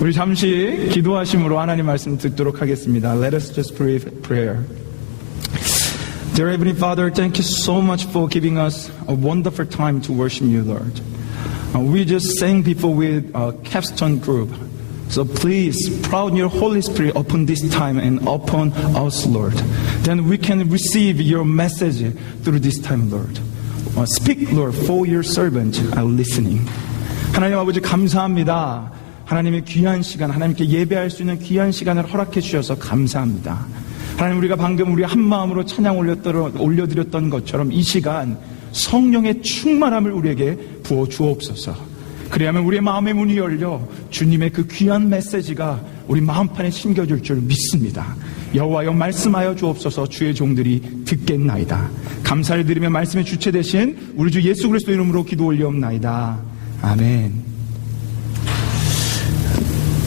우리 잠시 기도하심으로 하나님 말씀 듣도록 하겠습니다. Let us just pray prayer. Dear Heavenly Father, thank you so much for giving us a wonderful time to worship you, Lord. We just sang before with a capstone group. So please, pour out your Holy Spirit upon this time and upon us, Lord. Then we can receive your message through this time, Lord. Speak, Lord, for your servant are listening. 하나님 아버지 감사합니다. 하나님의 귀한 시간, 하나님께 예배할 수 있는 귀한 시간을 허락해 주셔서 감사합니다. 하나님, 우리가 방금 우리 한 마음으로 찬양 올려드렸던 것처럼 이 시간 성령의 충만함을 우리에게 부어 주옵소서. 그래야만 우리의 마음의 문이 열려 주님의 그 귀한 메시지가 우리 마음판에 심겨질 줄 믿습니다. 여호와여 말씀하여 주옵소서. 주의 종들이 듣겠나이다. 감사를 드리며 말씀의 주체 되신 우리 주 예수 그리스도 이름으로 기도 올리옵나이다. 아멘.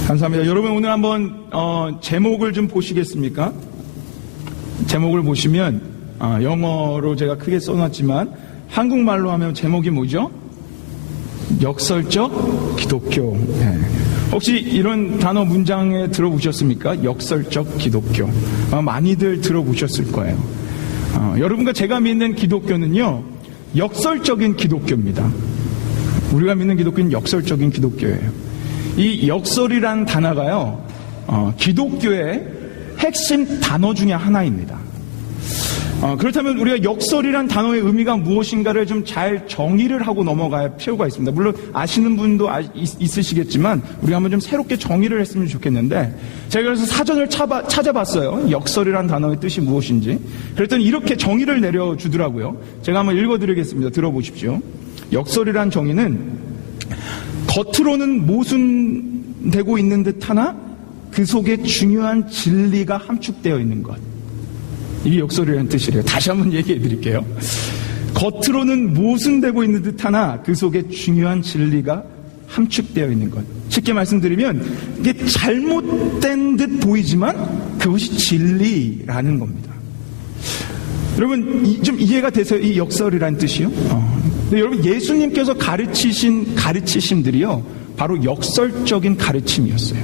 감사합니다. 여러분, 오늘 한번 제목을 좀 보시겠습니까? 제목을 보시면 영어로 제가 크게 써놨지만 한국말로 하면 제목이 뭐죠? 역설적 기독교. 네. 혹시 이런 단어 문장에 들어보셨습니까? 역설적 기독교. 많이들 들어보셨을 거예요. 여러분과 제가 믿는 기독교는요, 역설적인 기독교입니다. 우리가 믿는 기독교는 역설적인 기독교예요. 이 역설이란 단어가요, 기독교의 핵심 단어 중에 하나입니다. 그렇다면 우리가 역설이란 단어의 의미가 무엇인가를 좀 잘 정의를 하고 넘어갈 필요가 있습니다. 물론 아시는 분도 있으시겠지만 우리가 한번 좀 새롭게 정의를 했으면 좋겠는데, 제가 그래서 사전을 찾아봤어요. 역설이란 단어의 뜻이 무엇인지. 그랬더니 이렇게 정의를 내려주더라고요. 제가 한번 읽어드리겠습니다. 들어보십시오. 역설이란 정의는 겉으로는 모순되고 있는 듯하나 그 속에 중요한 진리가 함축되어 있는 것. 이게 역설이라는 뜻이래요. 다시 한번 얘기해 드릴게요. 겉으로는 모순되고 있는 듯하나 그 속에 중요한 진리가 함축되어 있는 것. 쉽게 말씀드리면 이게 잘못된 듯 보이지만 그것이 진리라는 겁니다. 여러분, 좀 이해가 되세요? 이 역설이라는 뜻이요? 근데 여러분, 예수님께서 가르치신 가르치심들이요, 바로 역설적인 가르침이었어요.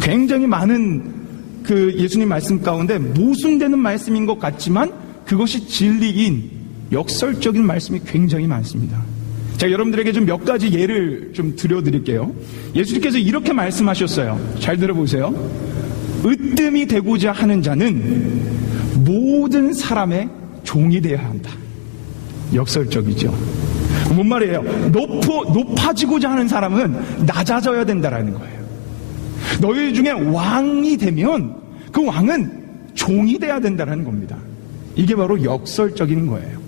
굉장히 많은 그 예수님 말씀 가운데 모순되는 말씀인 것 같지만 그것이 진리인 역설적인 말씀이 굉장히 많습니다. 제가 여러분들에게 좀 몇 가지 예를 좀 들려드릴게요. 예수님께서 이렇게 말씀하셨어요. 잘 들어보세요. 으뜸이 되고자 하는 자는 모든 사람의 종이 되어야 한다. 역설적이죠. 뭔 말이에요? 높아지고자 하는 사람은 낮아져야 된다라는 거예요. 너희 중에 왕이 되면 그 왕은 종이 돼야 된다는 겁니다. 이게 바로 역설적인 거예요.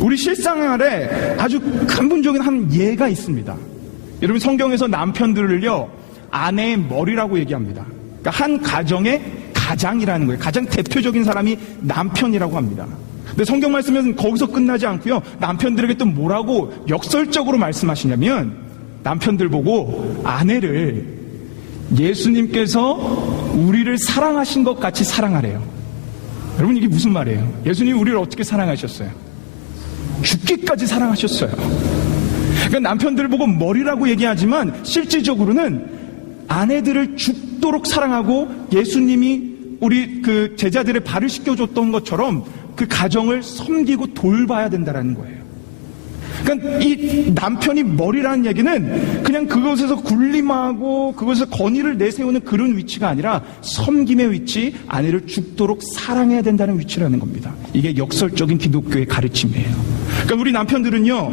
우리 실생활에 아주 근본적인 한 예가 있습니다. 여러분, 성경에서 남편들을요, 아내의 머리라고 얘기합니다. 그러니까 한 가정의 가장이라는 거예요. 가장 대표적인 사람이 남편이라고 합니다. 근데 성경 말씀은 거기서 끝나지 않고요, 남편들에게 또 뭐라고 역설적으로 말씀하시냐면, 남편들 보고 아내를 예수님께서 우리를 사랑하신 것 같이 사랑하래요. 여러분, 이게 무슨 말이에요? 예수님이 우리를 어떻게 사랑하셨어요? 죽기까지 사랑하셨어요. 그러니까 남편들을 보고 머리라고 얘기하지만 실질적으로는 아내들을 죽도록 사랑하고 예수님이 우리 그 제자들의 발을 씻겨줬던 것처럼 그 가정을 섬기고 돌봐야 된다는 거예요. 그러니까 이 남편이 머리라는 얘기는 그냥 그것에서 군림하고 그것에서 권위를 내세우는 그런 위치가 아니라 섬김의 위치, 아내를 죽도록 사랑해야 된다는 위치라는 겁니다. 이게 역설적인 기독교의 가르침이에요. 그러니까 우리 남편들은요,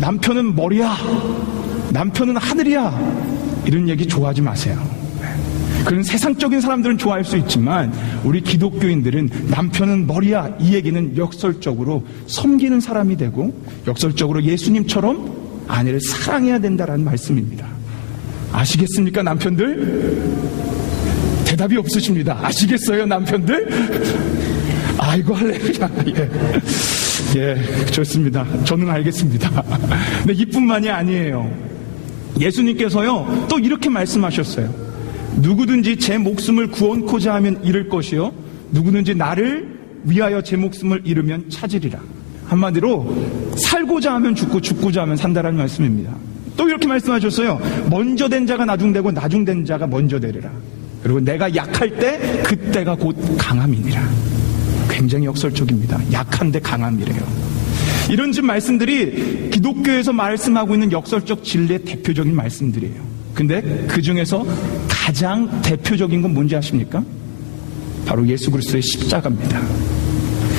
남편은 머리야, 남편은 하늘이야, 이런 얘기 좋아하지 마세요. 그런 세상적인 사람들은 좋아할 수 있지만 우리 기독교인들은 남편은 머리야, 이 얘기는 역설적으로 섬기는 사람이 되고 역설적으로 예수님처럼 아내를 사랑해야 된다는 말씀입니다. 아시겠습니까, 남편들? 대답이 없으십니다. 아시겠어요, 남편들? 아이고, 할렐루야. 예, 좋습니다. 저는 알겠습니다. 근데 이뿐만이 아니에요. 예수님께서요, 또 이렇게 말씀하셨어요. 누구든지 제 목숨을 구원코자 하면 잃을 것이요, 누구든지 나를 위하여 제 목숨을 잃으면 찾으리라. 한마디로 살고자 하면 죽고 죽고자 하면 산다라는 말씀입니다. 또 이렇게 말씀하셨어요. 먼저 된 자가 나중되고 나중된 자가 먼저 되리라. 그리고 내가 약할 때 그때가 곧 강함이니라. 굉장히 역설적입니다. 약한데 강함이래요. 이런 집 말씀들이 기독교에서 말씀하고 있는 역설적 진리의 대표적인 말씀들이에요. 근데 그 중에서 가장 대표적인 건 뭔지 아십니까? 바로 예수 그리스도의 십자가입니다.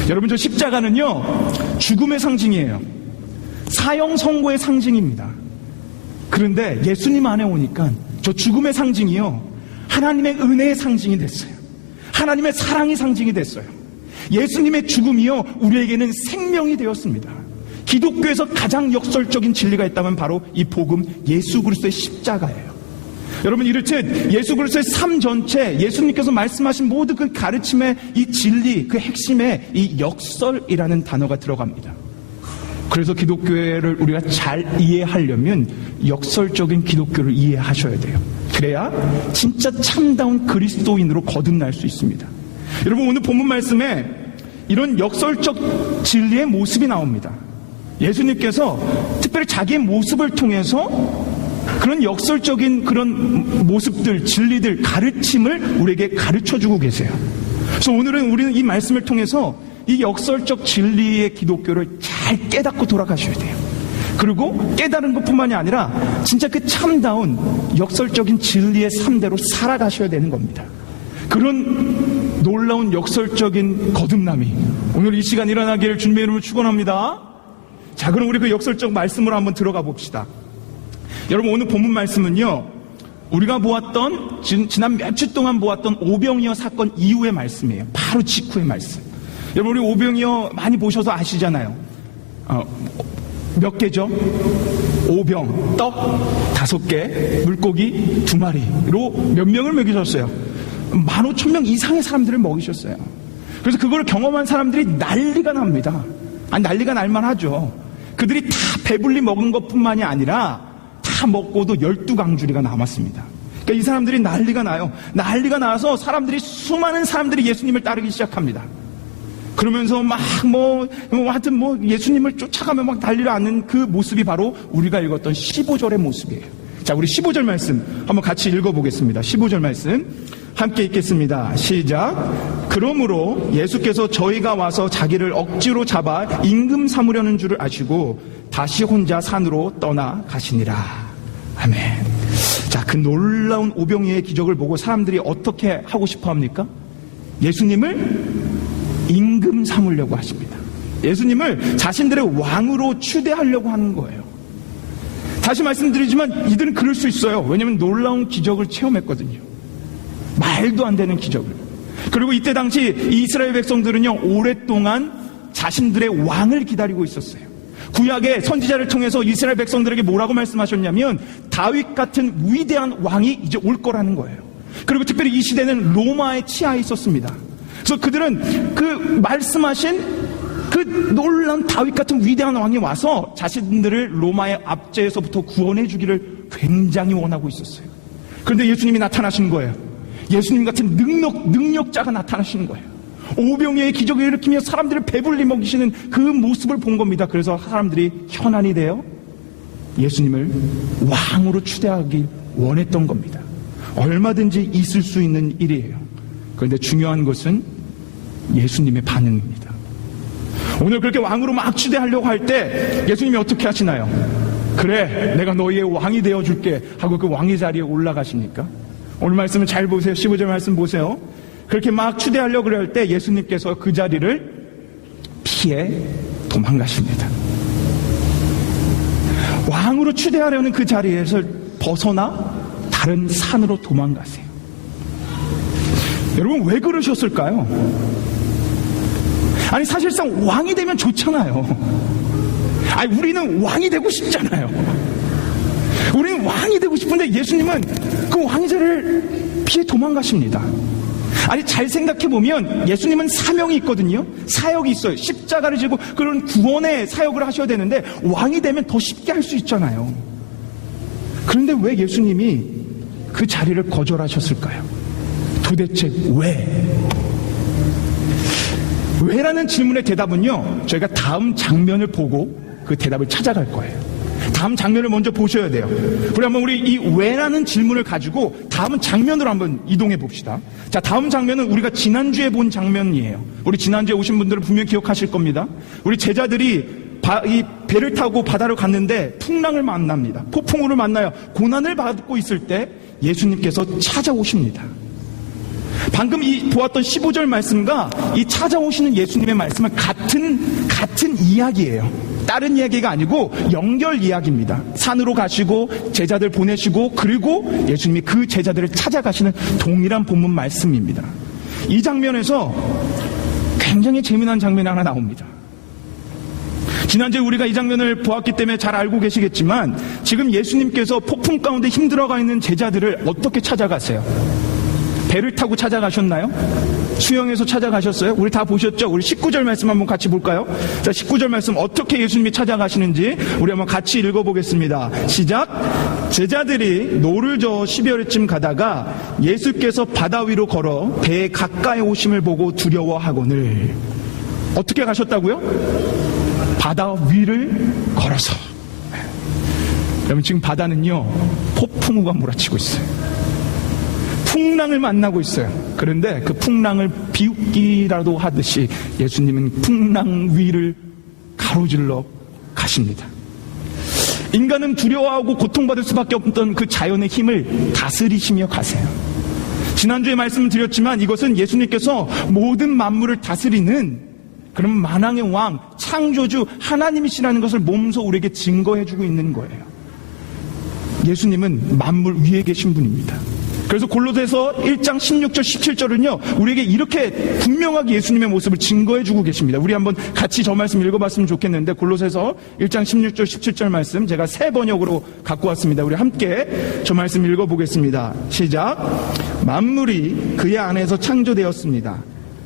여러분, 저 십자가는요, 죽음의 상징이에요. 사형 선고의 상징입니다. 그런데 예수님 안에 오니까 저 죽음의 상징이요, 하나님의 은혜의 상징이 됐어요. 하나님의 사랑의 상징이 됐어요. 예수님의 죽음이요, 우리에게는 생명이 되었습니다. 기독교에서 가장 역설적인 진리가 있다면 바로 이 복음, 예수 그리스도의 십자가예요. 여러분, 이렇듯 예수 그리스도의 삶 전체, 예수님께서 말씀하신 모든 그 가르침의 이 진리, 그 핵심에 이 역설이라는 단어가 들어갑니다. 그래서 기독교를 우리가 잘 이해하려면 역설적인 기독교를 이해하셔야 돼요. 그래야 진짜 참다운 그리스도인으로 거듭날 수 있습니다. 여러분, 오늘 본문 말씀에 이런 역설적 진리의 모습이 나옵니다. 예수님께서 특별히 자기의 모습을 통해서 그런 역설적인 그런 모습들, 진리들, 가르침을 우리에게 가르쳐주고 계세요. 그래서 오늘은 우리는 이 말씀을 통해서 이 역설적 진리의 기독교를 잘 깨닫고 돌아가셔야 돼요. 그리고 깨달은 것뿐만이 아니라 진짜 그 참다운 역설적인 진리의 삶대로 살아가셔야 되는 겁니다. 그런 놀라운 역설적인 거듭남이 오늘 이 시간 일어나기를 주님의 이름으로 축원합니다. 자, 그럼 우리 그 역설적 말씀으로 한번 들어가 봅시다. 여러분, 오늘 본문 말씀은요, 우리가 보았던 지난 몇 주 동안 보았던 오병이어 사건 이후의 말씀이에요. 바로 직후의 말씀. 여러분, 우리 오병이어 많이 보셔서 아시잖아요. 몇 개죠? 오병, 떡 5개, 물고기 2마리로 몇 명을 먹이셨어요? 15,000명 이상의 사람들을 먹이셨어요. 그래서 그걸 경험한 사람들이 난리가 납니다. 아니, 난리가 날만하죠. 그들이 다 배불리 먹은 것뿐만이 아니라 다 먹고도 12강주리가 남았습니다. 그러니까 이 사람들이 난리가 나요. 난리가 나서 수많은 사람들이 예수님을 따르기 시작합니다. 그러면서 하여튼 예수님을 쫓아가며 막 난리를 않는 그 모습이 바로 우리가 읽었던 15절의 모습이에요. 자, 우리 15절 말씀 한번 같이 읽어보겠습니다. 15절 말씀 함께 읽겠습니다. 시작. 그러므로 예수께서 저희가 와서 자기를 억지로 잡아 임금 삼으려는 줄을 아시고 다시 혼자 산으로 떠나가시니라. 아멘. 자, 그 놀라운 오병이어의 기적을 보고 사람들이 어떻게 하고 싶어 합니까? 예수님을 임금 삼으려고 하십니다. 예수님을 자신들의 왕으로 추대하려고 하는 거예요. 다시 말씀드리지만 이들은 그럴 수 있어요. 왜냐하면 놀라운 기적을 체험했거든요. 말도 안 되는 기적을. 그리고 이때 당시 이스라엘 백성들은요, 오랫동안 자신들의 왕을 기다리고 있었어요. 구약의 선지자를 통해서 이스라엘 백성들에게 뭐라고 말씀하셨냐면 다윗 같은 위대한 왕이 이제 올 거라는 거예요. 그리고 특별히 이 시대는 로마의 치하에 있었습니다. 그래서 그들은 그 말씀하신 그 놀라운 다윗 같은 위대한 왕이 와서 자신들을 로마의 압제에서부터 구원해 주기를 굉장히 원하고 있었어요. 그런데 예수님이 나타나신 거예요. 예수님 같은 능력자가 나타나시는 거예요. 오병이어의 기적을 일으키며 사람들을 배불리 먹이시는 그 모습을 본 겁니다. 그래서 사람들이 현안이 되어 예수님을 왕으로 추대하기 원했던 겁니다. 얼마든지 있을 수 있는 일이에요. 그런데 중요한 것은 예수님의 반응입니다. 오늘 그렇게 왕으로 막 추대하려고 할 때 예수님이 어떻게 하시나요? 그래, 내가 너희의 왕이 되어줄게 하고 그 왕의 자리에 올라가십니까? 오늘 말씀을 잘 보세요. 15절 말씀 보세요. 그렇게 막 추대하려고 할 때 예수님께서 그 자리를 피해 도망가십니다. 왕으로 추대하려는 그 자리에서 벗어나 다른 산으로 도망가세요. 여러분, 왜 그러셨을까요? 아니, 사실상 왕이 되면 좋잖아요. 아니, 우리는 왕이 되고 싶잖아요. 우리는 왕이 되고 싶은데 예수님은 그 왕의 자리를 피해 도망가십니다. 아니, 잘 생각해보면 예수님은 사명이 있거든요. 사역이 있어요. 십자가를 지고 그런 구원의 사역을 하셔야 되는데 왕이 되면 더 쉽게 할 수 있잖아요. 그런데 왜 예수님이 그 자리를 거절하셨을까요? 도대체 왜? 왜라는 질문의 대답은요, 저희가 다음 장면을 보고 그 대답을 찾아갈 거예요. 다음 장면을 먼저 보셔야 돼요. 우리 이 왜라는 질문을 가지고 다음 장면으로 한번 이동해 봅시다. 자, 다음 장면은 우리가 지난주에 본 장면이에요. 우리 지난주에 오신 분들은 분명히 기억하실 겁니다. 우리 제자들이 이 배를 타고 바다로 갔는데 풍랑을 만납니다. 폭풍우를 만나요. 고난을 받고 있을 때 예수님께서 찾아오십니다. 방금 이 보았던 15절 말씀과 이 찾아오시는 예수님의 말씀은 같은 이야기예요. 다른 이야기가 아니고 연결 이야기입니다. 산으로 가시고 제자들 보내시고 그리고 예수님이 그 제자들을 찾아가시는 동일한 본문 말씀입니다. 이 장면에서 굉장히 재미난 장면이 하나 나옵니다. 지난주에 우리가 이 장면을 보았기 때문에 잘 알고 계시겠지만 지금 예수님께서 폭풍 가운데 힘들어가 있는 제자들을 어떻게 찾아가세요? 배를 타고 찾아가셨나요? 수영해서 찾아가셨어요? 우리 다 보셨죠? 우리 19절 말씀 한번 같이 볼까요? 자, 19절 말씀 어떻게 예수님이 찾아가시는지 우리 한번 같이 읽어보겠습니다. 시작! 제자들이 노를 저어 12월쯤 가다가 예수께서 바다 위로 걸어 배에 가까이 오심을 보고 두려워하거늘. 어떻게 가셨다고요? 바다 위를 걸어서. 여러분, 지금 바다는요 폭풍우가 몰아치고 있어요. 풍랑을 만나고 있어요. 그런데 그 풍랑을 비웃기라도 하듯이 예수님은 풍랑 위를 가로질러 가십니다. 인간은 두려워하고 고통받을 수밖에 없던 그 자연의 힘을 다스리시며 가세요. 지난주에 말씀을 드렸지만 이것은 예수님께서 모든 만물을 다스리는 그런 만왕의 왕, 창조주 하나님이시라는 것을 몸소 우리에게 증거해주고 있는 거예요. 예수님은 만물 위에 계신 분입니다. 그래서 골로새서 1장 16절 17절은요 우리에게 이렇게 분명하게 예수님의 모습을 증거해주고 계십니다. 우리 한번 같이 저 말씀 읽어봤으면 좋겠는데, 골로새서 1장 16절 17절 말씀 제가 새 번역으로 갖고 왔습니다. 우리 함께 저 말씀 읽어보겠습니다. 시작. 만물이 그의 안에서 창조되었습니다.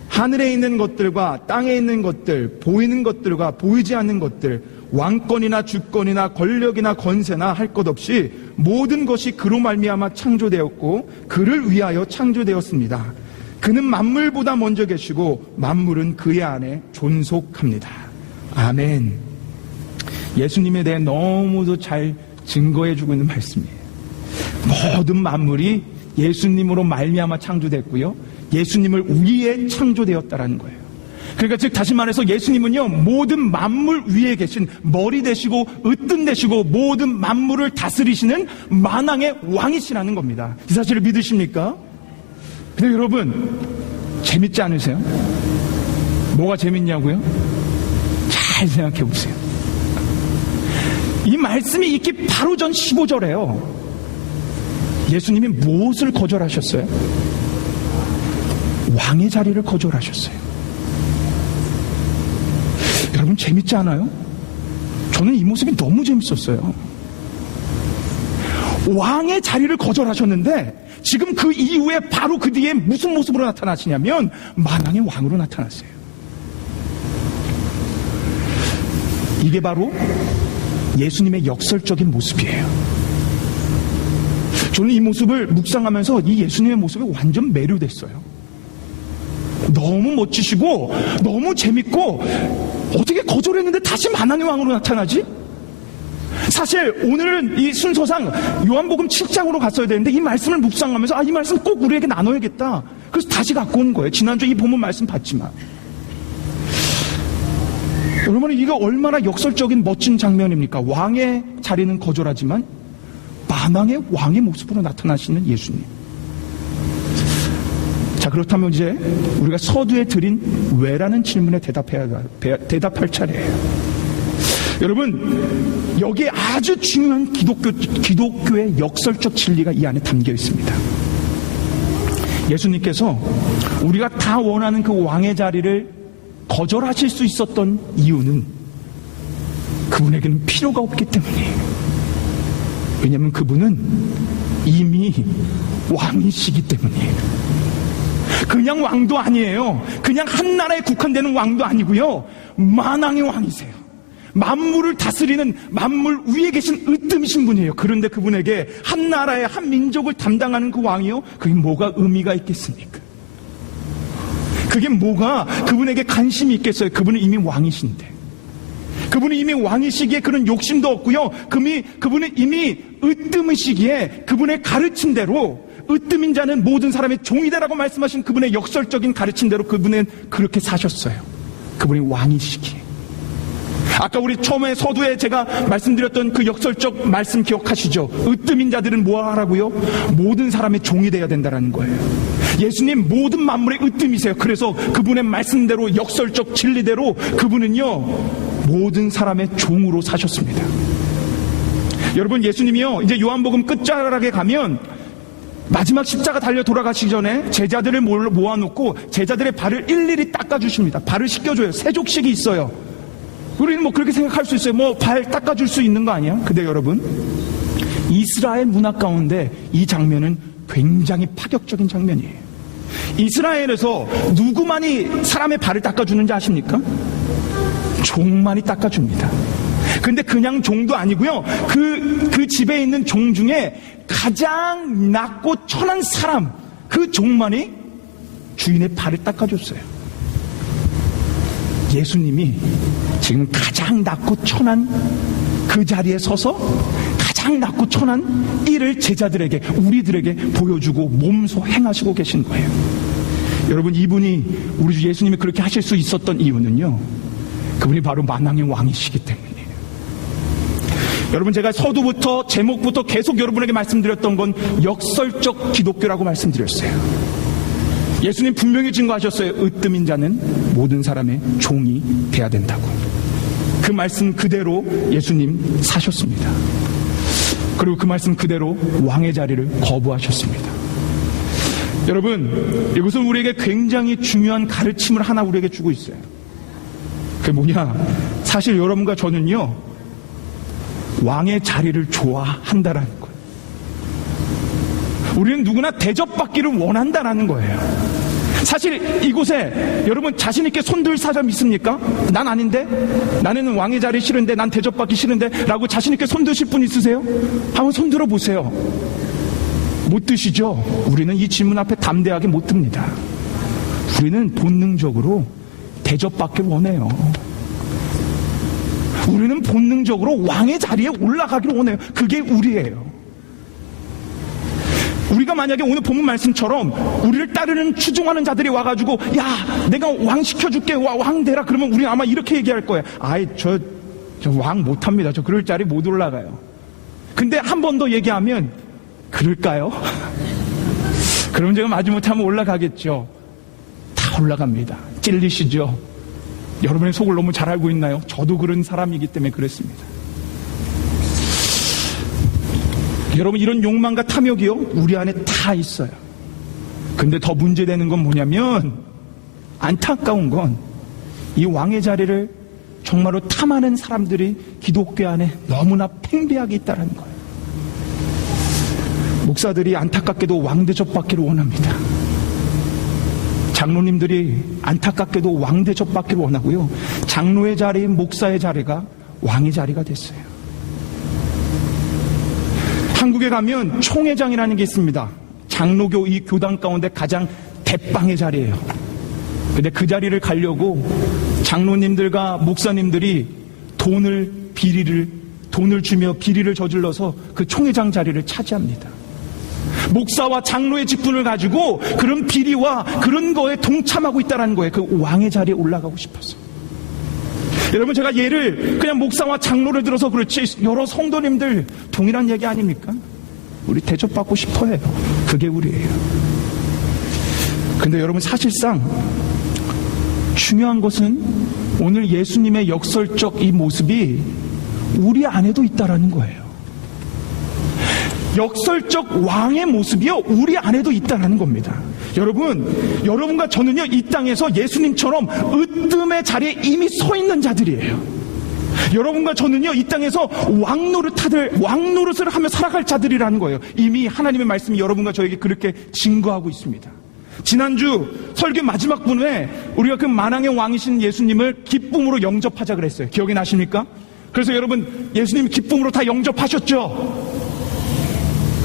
하늘에 있는 것들과 땅에 있는 것들, 보이는 것들과 보이지 않는 것들, 왕권이나 주권이나 권력이나 권세나 할 것 없이 모든 것이 그로 말미암아 창조되었고 그를 위하여 창조되었습니다. 그는 만물보다 먼저 계시고 만물은 그의 안에 존속합니다. 아멘. 예수님에 대해 너무도 잘 증거해주고 있는 말씀이에요. 모든 만물이 예수님으로 말미암아 창조됐고요, 예수님을 위해 창조되었다라는 거예요. 그러니까 즉 다시 말해서 예수님은요 모든 만물 위에 계신 머리 되시고 으뜸 되시고 모든 만물을 다스리시는 만왕의 왕이시라는 겁니다. 이 사실을 믿으십니까? 근데 여러분, 재밌지 않으세요? 뭐가 재밌냐고요? 잘 생각해 보세요. 이 말씀이 있기 바로 전 15절에요 예수님이 무엇을 거절하셨어요? 왕의 자리를 거절하셨어요. 여러분, 재밌지 않아요? 저는 이 모습이 너무 재밌었어요. 왕의 자리를 거절하셨는데 지금 그 이후에 바로 그 뒤에 무슨 모습으로 나타나시냐면 만왕의 왕으로 나타났어요. 이게 바로 예수님의 역설적인 모습이에요. 저는 이 모습을 묵상하면서 이 예수님의 모습에 완전 매료됐어요. 너무 멋지시고 너무 재밌고, 어떻게 거절했는데 다시 만왕의 왕으로 나타나지? 사실 오늘은 이 순서상 요한복음 7장으로 갔어야 되는데 이 말씀을 묵상하면서 이 말씀 꼭 우리에게 나눠야겠다. 그래서 다시 갖고 온 거예요. 지난주 이 본문 말씀 봤지만 여러분, 이거 얼마나 역설적인 멋진 장면입니까? 왕의 자리는 거절하지만 만왕의 왕의 모습으로 나타나시는 예수님. 자, 그렇다면 이제 우리가 서두에 드린 왜라는 질문에 대답할 차례예요. 여러분, 여기에 아주 중요한 기독교의 역설적 진리가 이 안에 담겨 있습니다. 예수님께서 우리가 다 원하는 그 왕의 자리를 거절하실 수 있었던 이유는 그분에게는 필요가 없기 때문이에요. 왜냐하면 그분은 이미 왕이시기 때문이에요. 그냥 왕도 아니에요. 그냥 한 나라에 국한되는 왕도 아니고요, 만왕의 왕이세요. 만물을 다스리는 만물 위에 계신 으뜸이신 분이에요. 그런데 그분에게 한 나라의 한 민족을 담당하는 그 왕이요, 그게 뭐가 의미가 있겠습니까? 그게 뭐가 그분에게 관심이 있겠어요? 그분은 이미 왕이신데. 그분이 이미 왕이시기에 그런 욕심도 없고요. 그분은 이미 으뜸이시기에 그분의 가르침대로 으뜸인 자는 모든 사람의 종이다라고 말씀하신 그분의 역설적인 가르침대로 그분은 그렇게 사셨어요. 그분이 왕이시기에. 아까 우리 처음에 서두에 제가 말씀드렸던 그 역설적 말씀 기억하시죠? 으뜸인 자들은 뭐 하라고요? 모든 사람의 종이 되어야 된다는 거예요. 예수님 모든 만물의 으뜸이세요. 그래서 그분의 말씀대로 역설적 진리대로 그분은요 모든 사람의 종으로 사셨습니다. 여러분, 예수님이요 이제 요한복음 끝자락에 가면 마지막 십자가 달려 돌아가시기 전에 제자들을 모아놓고 제자들의 발을 일일이 닦아주십니다. 발을 씻겨줘요. 세족식이 있어요. 우리는 뭐 그렇게 생각할 수 있어요. 뭐 발 닦아줄 수 있는 거 아니야? 근데 여러분, 이스라엘 문화 가운데 이 장면은 굉장히 파격적인 장면이에요. 이스라엘에서 누구만이 사람의 발을 닦아주는지 아십니까? 종만이 닦아줍니다. 근데 그냥 종도 아니고요. 그 집에 있는 종 중에 가장 낮고 천한 사람, 그 종만이 주인의 발을 닦아줬어요. 예수님이 지금 가장 낮고 천한 그 자리에 서서 가장 낮고 천한 일을 제자들에게, 우리들에게 보여주고 몸소 행하시고 계신 거예요. 여러분, 이분이 우리 주 예수님이 그렇게 하실 수 있었던 이유는요, 그분이 바로 만왕의 왕이시기 때문이에요. 여러분, 제가 서두부터 제목부터 계속 여러분에게 말씀드렸던 건 역설적 기독교라고 말씀드렸어요. 예수님 분명히 증거하셨어요. 으뜸인 자는 모든 사람의 종이 돼야 된다고. 그 말씀 그대로 예수님 사셨습니다. 그리고 그 말씀 그대로 왕의 자리를 거부하셨습니다. 여러분, 이것은 우리에게 굉장히 중요한 가르침을 하나 우리에게 주고 있어요. 그게 뭐냐? 사실 여러분과 저는요, 왕의 자리를 좋아한다라는 거예요. 우리는 누구나 대접받기를 원한다라는 거예요. 사실 이곳에 여러분 자신 있게 손들 사람 있습니까? 난 아닌데? 나는 왕의 자리 싫은데, 난 대접받기 싫은데 라고 자신 있게 손드실 분 있으세요? 한번 손들어 보세요. 못 드시죠? 우리는 이 질문 앞에 담대하게 못 듭니다. 우리는 본능적으로 대접받기를 원해요. 우리는 본능적으로 왕의 자리에 올라가기를 원해요. 그게 우리예요. 우리가 만약에 오늘 본문 말씀처럼 우리를 따르는 추종하는 자들이 와가지고, 야, 내가 왕 시켜줄게, 왕 되라, 그러면 우리는 아마 이렇게 얘기할 거예요. 아이, 저 왕 못합니다. 저 그럴 자리 못 올라가요. 근데 한 번 더 얘기하면, 그럴까요? 그럼 제가 마지못하면 올라가겠죠. 다 올라갑니다. 찔리시죠? 여러분의 속을 너무 잘 알고 있나요? 저도 그런 사람이기 때문에 그랬습니다. 여러분, 이런 욕망과 탐욕이요, 우리 안에 다 있어요. 근데 더 문제되는 건 뭐냐면, 안타까운 건 이 왕의 자리를 정말로 탐하는 사람들이 기독교 안에 너무나 팽배하게 있다는 거예요. 목사들이 안타깝게도 왕 대접받기를 원합니다. 장로님들이 안타깝게도 왕 대접받기를 원하고요, 장로의 자리인 목사의 자리가 왕의 자리가 됐어요. 한국에 가면 총회장이라는 게 있습니다. 장로교 이 교단 가운데 가장 대빵의 자리예요. 근데 그 자리를 가려고 장로님들과 목사님들이 돈을 주며 비리를 저질러서 그 총회장 자리를 차지합니다. 목사와 장로의 직분을 가지고 그런 비리와 그런 거에 동참하고 있다는 거예요. 그 왕의 자리에 올라가고 싶어서. 여러분, 제가 예를 그냥 목사와 장로를 들어서 그렇지, 여러 성도님들 동일한 얘기 아닙니까? 우리 대접받고 싶어해요. 그게 우리예요. 근데 여러분, 사실상 중요한 것은 오늘 예수님의 역설적 이 모습이 우리 안에도 있다라는 거예요. 역설적 왕의 모습이요, 우리 안에도 있다는 겁니다. 여러분과 저는요, 이 땅에서 예수님처럼 으뜸의 자리에 이미 서 있는 자들이에요. 여러분과 저는요, 이 땅에서 왕노릇을 하며 살아갈 자들이라는 거예요. 이미 하나님의 말씀이 여러분과 저에게 그렇게 증거하고 있습니다. 지난주 설교 마지막 분에 우리가 그 만왕의 왕이신 예수님을 기쁨으로 영접하자 그랬어요. 기억이 나십니까? 그래서 여러분, 예수님 기쁨으로 다 영접하셨죠?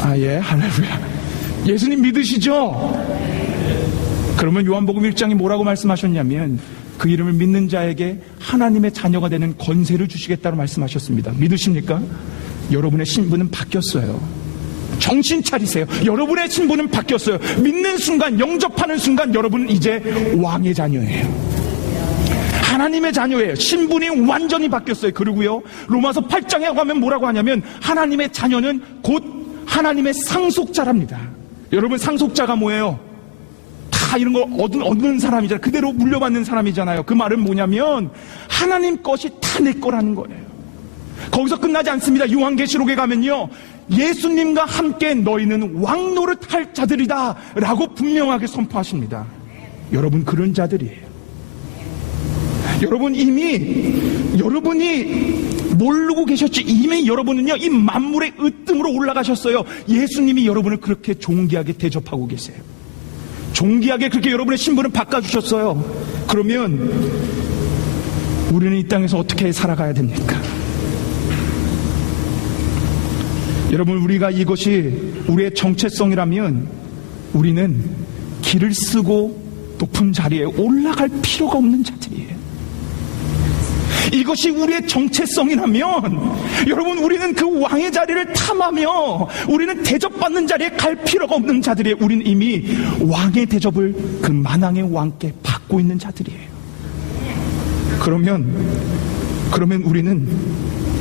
아, 예, 할렐루야. 예수님 믿으시죠? 그러면 요한복음 1장이 뭐라고 말씀하셨냐면, 그 이름을 믿는 자에게 하나님의 자녀가 되는 권세를 주시겠다고 말씀하셨습니다. 믿으십니까? 여러분의 신분은 바뀌었어요. 정신 차리세요. 여러분의 신분은 바뀌었어요. 믿는 순간, 영접하는 순간 여러분은 이제 왕의 자녀예요. 하나님의 자녀예요. 신분이 완전히 바뀌었어요. 그리고요, 로마서 8장에 가면 뭐라고 하냐면 하나님의 자녀는 곧 하나님의 상속자랍니다. 여러분, 상속자가 뭐예요? 다 이런 걸 얻는 사람이잖아요. 그대로 물려받는 사람이잖아요. 그 말은 뭐냐면 하나님 것이 다 내 거라는 거예요. 거기서 끝나지 않습니다. 요한계시록에 가면요, 예수님과 함께 너희는 왕노릇 할 자들이다 라고 분명하게 선포하십니다. 여러분, 그런 자들이에요. 여러분, 여러분이 모르고 계셨지, 이미 여러분은요 이 만물의 으뜸으로 올라가셨어요. 예수님이 여러분을 그렇게 존귀하게 대접하고 계세요. 존귀하게 그렇게 여러분의 신분을 바꿔주셨어요. 그러면 우리는 이 땅에서 어떻게 살아가야 됩니까? 여러분, 우리가 이것이 우리의 정체성이라면 우리는 길을 쓰고 높은 자리에 올라갈 필요가 없는 자들이에요. 이것이 우리의 정체성이라면 여러분, 우리는 그 왕의 자리를 탐하며 우리는 대접받는 자리에 갈 필요가 없는 자들이에요. 우리는 이미 왕의 대접을 그 만왕의 왕께 받고 있는 자들이에요. 그러면 우리는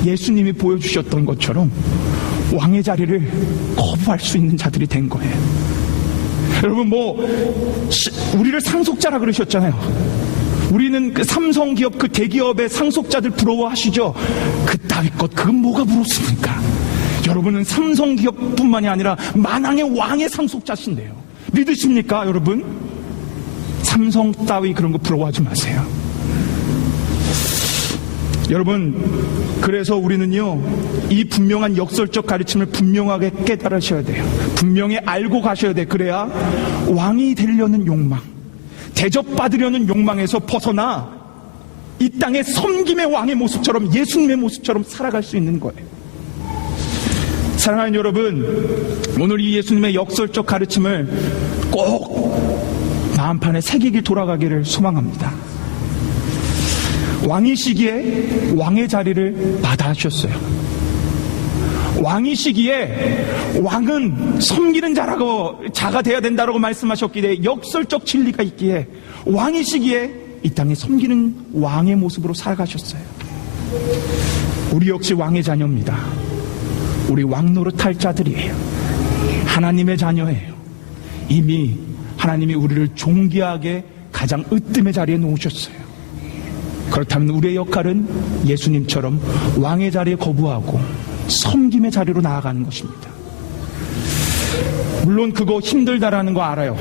예수님이 보여주셨던 것처럼 왕의 자리를 거부할 수 있는 자들이 된 거예요. 여러분, 우리를 상속자라 그러셨잖아요. 우리는 그 삼성기업, 그 대기업의 상속자들 부러워하시죠? 그따위 것, 그건 뭐가 부럽습니까? 여러분은 삼성기업뿐만이 아니라 만왕의 왕의 상속자신데요. 믿으십니까, 여러분? 삼성 따위 그런 거 부러워하지 마세요. 여러분, 그래서 우리는요, 이 분명한 역설적 가르침을 분명하게 깨달으셔야 돼요. 분명히 알고 가셔야 돼요. 그래야 왕이 되려는 욕망, 대접받으려는 욕망에서 벗어나 이 땅의 섬김의 왕의 모습처럼, 예수님의 모습처럼 살아갈 수 있는 거예요. 사랑하는 여러분, 오늘 이 예수님의 역설적 가르침을 꼭 마음판에 새기길 돌아가기를 소망합니다. 왕이시기에 왕의 자리를 받아주셨어요. 왕이시기에 왕은 섬기는 자가 되어야 된다고 말씀하셨기에, 역설적 진리가 있기에 왕이시기에 이 땅에 섬기는 왕의 모습으로 살아가셨어요. 우리 역시 왕의 자녀입니다. 우리 왕노릇할 자들이에요. 하나님의 자녀예요. 이미 하나님이 우리를 존귀하게 가장 으뜸의 자리에 놓으셨어요. 그렇다면 우리의 역할은 예수님처럼 왕의 자리에 거부하고 섬김의 자리로 나아가는 것입니다. 물론 그거 힘들다라는 거 알아요.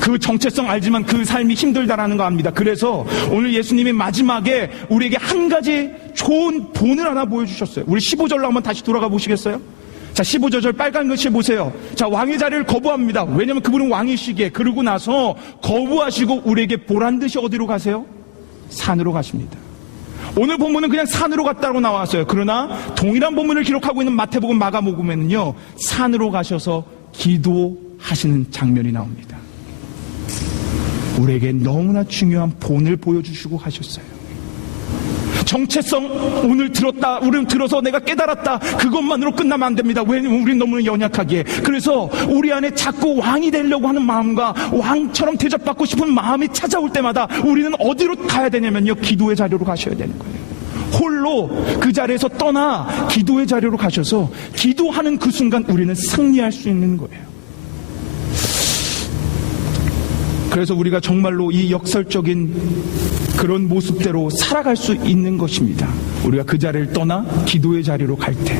그 정체성 알지만 그 삶이 힘들다라는 거 압니다. 그래서 오늘 예수님이 마지막에 우리에게 한 가지 좋은 본을 하나 보여주셨어요. 우리 15절로 한번 다시 돌아가 보시겠어요? 자, 15절 빨간 글씨 보세요. 자, 왕의 자리를 거부합니다. 왜냐하면 그분은 왕이시기에. 그러고 나서 거부하시고 우리에게 보란 듯이 어디로 가세요? 산으로 가십니다. 오늘 본문은 그냥 산으로 갔다고 나왔어요. 그러나 동일한 본문을 기록하고 있는 마태복음, 마가복음에는요, 산으로 가셔서 기도하시는 장면이 나옵니다. 우리에게 너무나 중요한 본을 보여주시고 가셨어요. 정체성 오늘 우리는 들어서 내가 깨달았다, 그것만으로 끝나면 안 됩니다. 왜냐면 우리는 너무 연약하기에. 그래서 우리 안에 자꾸 왕이 되려고 하는 마음과 왕처럼 대접받고 싶은 마음이 찾아올 때마다 우리는 어디로 가야 되냐면요, 기도의 자리로 가셔야 되는 거예요. 홀로 그 자리에서 떠나 기도의 자리로 가셔서 기도하는 그 순간 우리는 승리할 수 있는 거예요. 그래서 우리가 정말로 이 역설적인 그런 모습대로 살아갈 수 있는 것입니다. 우리가 그 자리를 떠나 기도의 자리로 갈 때.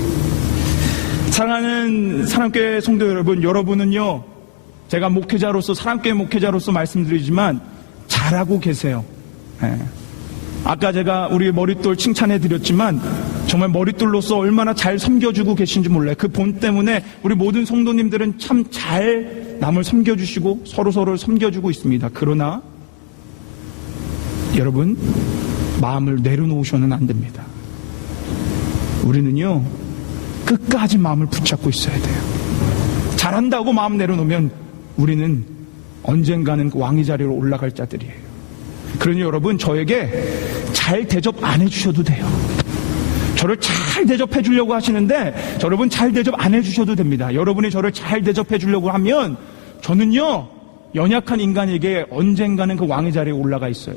사랑하는 사랑교회 성도 여러분, 여러분은요, 제가 목회자로서, 사랑교회 목회자로서 말씀드리지만 잘하고 계세요. 아까 제가 우리 머릿돌 칭찬해 드렸지만 정말 머릿돌로서 얼마나 잘 섬겨주고 계신지 몰라요. 그 본 때문에 우리 모든 성도님들은 참 잘 남을 섬겨주시고 서로서로를 섬겨주고 있습니다. 그러나 여러분, 마음을 내려놓으셔는 안 됩니다. 우리는요, 끝까지 마음을 붙잡고 있어야 돼요. 잘한다고 마음 내려놓으면 우리는 언젠가는 왕의 자리로 올라갈 자들이에요. 그러니 여러분, 저에게 잘 대접 안 해주셔도 돼요. 저를 잘 대접해 주려고 하시는데 여러분, 잘 대접 안 해주셔도 됩니다. 여러분이 저를 잘 대접해 주려고 하면 저는요, 연약한 인간에게 언젠가는 그 왕의 자리에 올라가 있어요.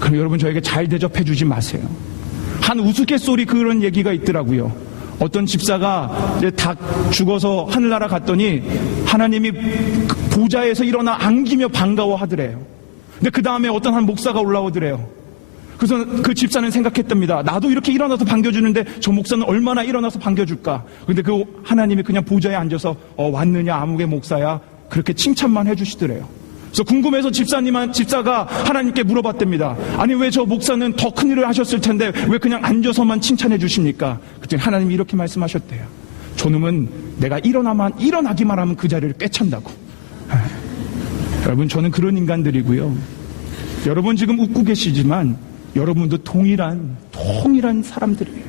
그럼 여러분, 저에게 잘 대접해 주지 마세요. 한 우스갯소리 그런 얘기가 있더라고요. 어떤 집사가 이제 닭 죽어서 하늘나라 갔더니 하나님이 보좌에서 일어나 안기며 반가워하더래요. 근데 그 다음에 어떤 한 목사가 올라오더래요. 그래서 그 집사는 생각했답니다. 나도 이렇게 일어나서 반겨주는데 저 목사는 얼마나 일어나서 반겨줄까. 근데 그 하나님이 그냥 보좌에 앉아서 왔느냐 아무개 목사야, 그렇게 칭찬만 해주시더래요. 그래서 궁금해서 집사가 하나님께 물어봤답니다. 아니, 왜 저 목사는 더 큰 일을 하셨을 텐데 왜 그냥 앉아서만 칭찬해 주십니까? 그랬더니 하나님이 이렇게 말씀하셨대요. 저놈은 내가 일어나기만 하면 그 자리를 꿰찬다고. 여러분, 저는 그런 인간들이고요. 여러분 지금 웃고 계시지만 여러분도 동일한 사람들이에요.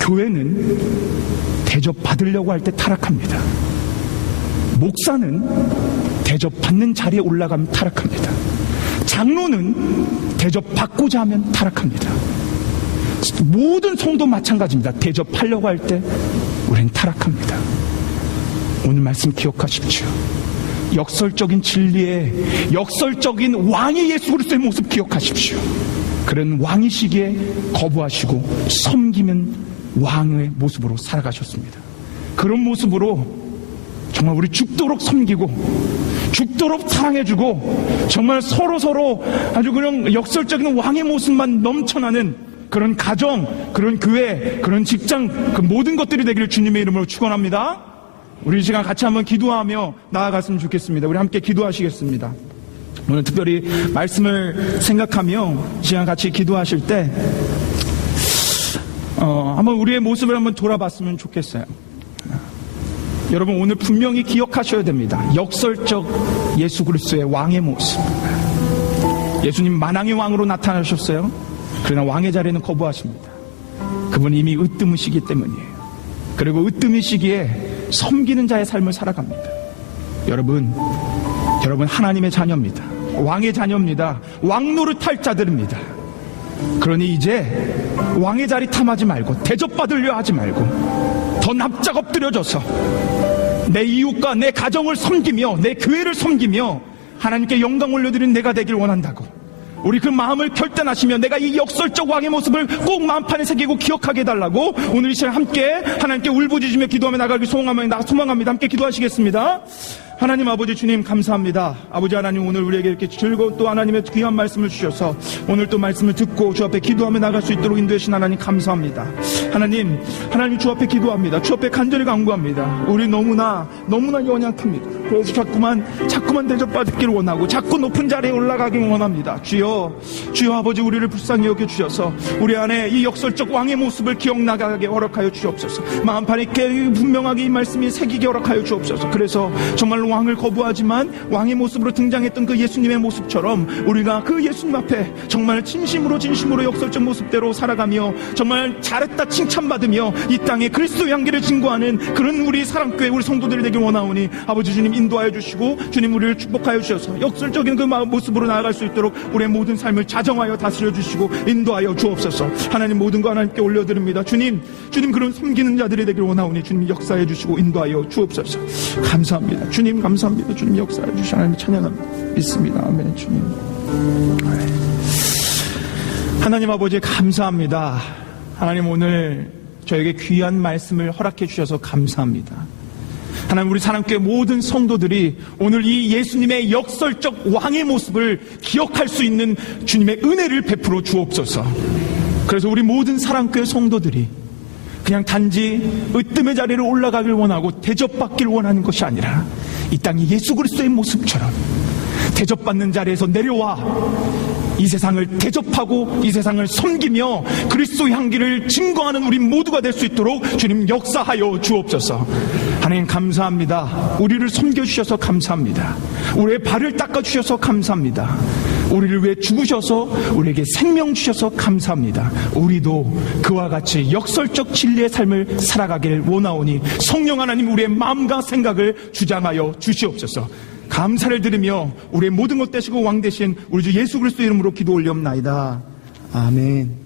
교회는 대접받으려고 할 때 타락합니다. 목사는 대접받는 자리에 올라가면 타락합니다. 장로는 대접받고자 하면 타락합니다. 모든 성도 마찬가지입니다. 대접하려고 할 때 우리는 타락합니다. 오늘 말씀 기억하십시오. 역설적인 진리에 역설적인 왕의 예수 그리스도의 모습 기억하십시오. 그런 왕이시기에 거부하시고 섬기면 왕의 모습으로 살아가셨습니다. 그런 모습으로 정말 우리 죽도록 섬기고 죽도록 사랑해주고 정말 서로 아주 그냥 역설적인 왕의 모습만 넘쳐나는 그런 가정, 그런 교회, 그런 직장, 그 모든 것들이 되기를 주님의 이름으로 축원합니다. 우리 이 시간 같이 한번 기도하며 나아갔으면 좋겠습니다. 우리 함께 기도하시겠습니다. 오늘 특별히 말씀을 생각하며 이 시간 같이 기도하실 때 한번 우리의 모습을 한번 돌아봤으면 좋겠어요. 여러분, 오늘 분명히 기억하셔야 됩니다. 역설적 예수 그리스도의 왕의 모습. 예수님 만왕의 왕으로 나타나셨어요. 그러나 왕의 자리는 거부하십니다. 그분이 이미 으뜸이시기 때문이에요. 그리고 으뜸이시기에 섬기는 자의 삶을 살아갑니다. 여러분 하나님의 자녀입니다. 왕의 자녀입니다. 왕 노릇할 자들입니다. 그러니 이제 왕의 자리 탐하지 말고 대접받으려 하지 말고 더 납작 엎드려져서 내 이웃과 내 가정을 섬기며 내 교회를 섬기며 하나님께 영광 올려드리는 내가 되길 원한다고 우리 그 마음을 결단하시며 내가 이 역설적 왕의 모습을 꼭 마음판에 새기고 기억하게 해달라고 오늘 이 시간 함께 하나님께 울부짖으며 기도하며 나가기 소망합니다. 함께 기도하시겠습니다. 하나님 아버지 주님 감사합니다. 아버지 하나님, 오늘 우리에게 이렇게 즐거운 또 하나님의 귀한 말씀을 주셔서 오늘 또 말씀을 듣고 주 앞에 기도하며 나갈 수 있도록 인도해 주신 하나님 감사합니다. 하나님 주 앞에 기도합니다. 주 앞에 간절히 간구합니다. 우리 너무나 연약합니다. 그래서 자꾸만 대접받기를 원하고 자꾸 높은 자리에 올라가길 원합니다. 주여 아버지, 우리를 불쌍히 여겨주셔서 우리 안에 이 역설적 왕의 모습을 기억나가게 허락하여 주옵소서. 마음판에 분명하게 이 말씀이 새기게 허락하여 주옵소서. 그래서 정말 왕을 거부하지만 왕의 모습으로 등장했던 그 예수님의 모습처럼 우리가 그 예수님 앞에 정말 진심으로 역설적 모습대로 살아가며 정말 잘했다 칭찬받으며 이 땅에 그리스도의 향기를 증거하는 그런 우리 사랑교회 우리 성도들이 되길 원하오니 아버지 주님 인도하여 주시고 주님 우리를 축복하여 주셔서 역설적인 그 모습으로 나아갈 수 있도록 우리의 모든 삶을 자정하여 다스려 주시고 인도하여 주옵소서. 하나님, 모든 거 하나님께 올려드립니다. 주님 그런 섬기는 자들이 되길 원하오니 주님 역사해 주시고 인도하여 주옵소서. 감사합니다. 주님 감사합니다. 주님 역사해 주시 하나님 찬양합니다. 믿습니다. 아멘. 주님. 하나님 아버지 감사합니다. 하나님, 오늘 저에게 귀한 말씀을 허락해 주셔서 감사합니다. 하나님, 우리 사랑교회 모든 성도들이 오늘 이 예수님의 역설적 왕의 모습을 기억할 수 있는 주님의 은혜를 베풀어 주옵소서. 그래서 우리 모든 사랑교회 성도들이 그냥 단지 으뜸의 자리를 올라가길 원하고 대접받길 원하는 것이 아니라 이 땅의 예수 그리스도의 모습처럼 대접받는 자리에서 내려와 이 세상을 대접하고 이 세상을 섬기며 그리스도의 향기를 증거하는 우리 모두가 될 수 있도록 주님 역사하여 주옵소서. 하나님 감사합니다. 우리를 섬겨주셔서 감사합니다. 우리의 발을 닦아주셔서 감사합니다. 우리를 위해 죽으셔서 우리에게 생명 주셔서 감사합니다. 우리도 그와 같이 역설적 진리의 삶을 살아가길 원하오니 성령 하나님, 우리의 마음과 생각을 주장하여 주시옵소서. 감사를 드리며 우리의 모든 것 되시고 왕 되신 우리 주 예수 그리스도 이름으로 기도 올리옵나이다. 아멘.